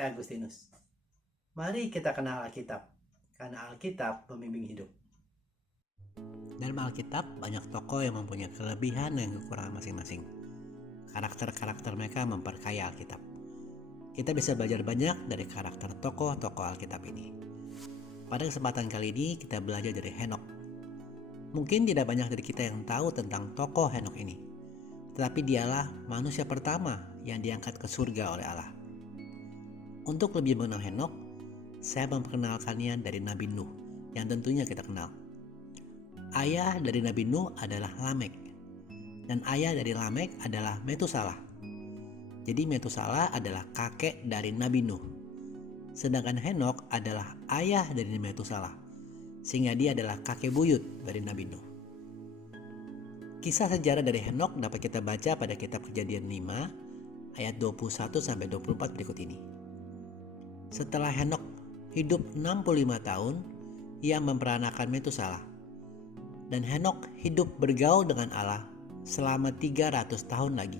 saya Agustinus. Mari kita kenal Alkitab, karena Alkitab pembimbing hidup. Dalam Alkitab, banyak tokoh yang mempunyai kelebihan dan kekurangan masing-masing. Karakter-karakter mereka memperkaya Alkitab. Kita bisa belajar banyak dari karakter tokoh-tokoh Alkitab ini. Pada kesempatan kali ini, kita belajar dari Henokh. Mungkin tidak banyak dari kita yang tahu tentang tokoh Henokh ini, tetapi dialah manusia pertama yang diangkat ke surga oleh Allah. Untuk lebih mengenal Henokh, saya memperkenalkannya dari Nabi Nuh yang tentunya kita kenal. Ayah dari Nabi Nuh adalah Lamek, dan ayah dari Lamek adalah Metusalah. Jadi Metusalah adalah kakek dari Nabi Nuh, sedangkan Henokh adalah ayah dari Metusalah, sehingga dia adalah kakek buyut dari Nabi Nuh. Kisah sejarah dari Henokh dapat kita baca pada kitab Kejadian 5 ayat 21-24 berikut ini. Setelah Henokh hidup 65 tahun, ia memperanakan Metusalah. Dan Henokh hidup bergaul dengan Allah selama 300 tahun lagi.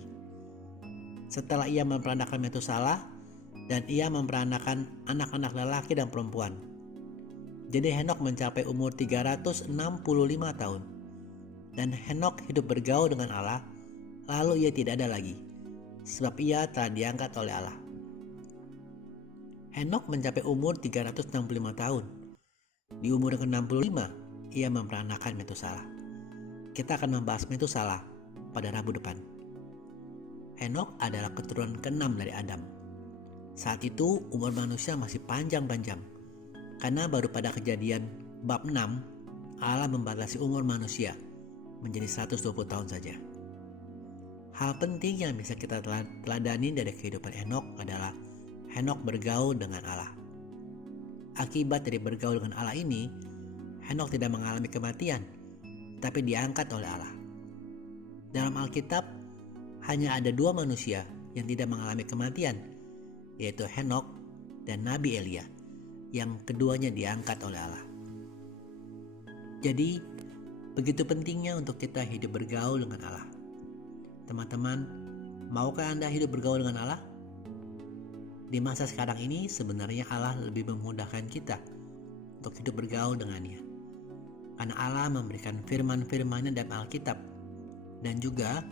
Setelah ia memperanakan Metusalah, dan ia memperanakan anak-anak lelaki dan perempuan. Jadi Henokh mencapai umur 365 tahun. Dan Henokh hidup bergaul dengan Allah, lalu ia tidak ada lagi, sebab ia telah diangkat oleh Allah. Henokh mencapai umur 365 tahun. Di umur ke-65, ia memperanakan Metusalah. Kita akan membahas Metusalah pada Rabu depan. Henokh adalah keturunan ke-6 dari Adam. Saat itu umur manusia masih panjang-panjang, karena baru pada Kejadian bab 6 Allah membatasi umur manusia menjadi 120 tahun saja. Hal penting yang bisa kita teladani dari kehidupan Henokh adalah Henokh bergaul dengan Allah. Akibat dari bergaul dengan Allah ini, Henokh tidak mengalami kematian, tapi diangkat oleh Allah. Dalam Alkitab, hanya ada 2 manusia yang tidak mengalami kematian, yaitu Henokh dan Nabi Elia, yang keduanya diangkat oleh Allah. Jadi, begitu pentingnya untuk kita hidup bergaul dengan Allah. Teman-teman, maukah Anda hidup bergaul dengan Allah? Di masa sekarang ini sebenarnya Allah lebih memudahkan kita untuk hidup bergaul dengannya. Karena Allah memberikan firman-firman-Nya dalam Alkitab dan juga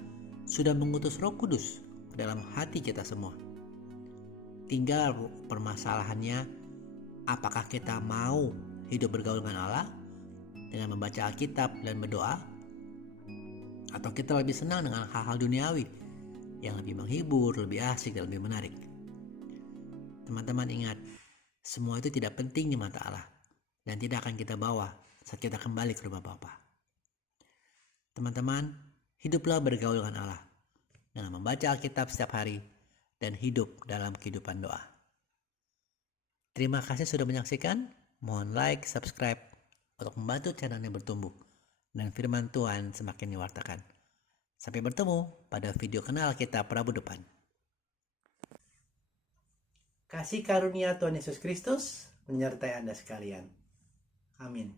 sudah mengutus Roh Kudus ke dalam hati kita semua. Tinggal permasalahannya, apakah kita mau hidup bergaul dengan Allah dengan membaca Alkitab dan berdoa, atau kita lebih senang dengan hal-hal duniawi yang lebih menghibur, lebih asik, dan lebih menarik. Teman-teman ingat, semua itu tidak penting di mata Allah dan tidak akan kita bawa saat kita kembali ke rumah Bapa. Teman-teman, hiduplah bergaul dengan Allah dengan membaca Alkitab setiap hari dan hidup dalam kehidupan doa. Terima kasih sudah menyaksikan. Mohon like, subscribe untuk membantu channel ini bertumbuh dan firman Tuhan semakin diwartakan. Sampai bertemu pada video kenal kita Rabu depan. Kasih karunia Tuhan Yesus Kristus menyertai Anda sekalian. Amin.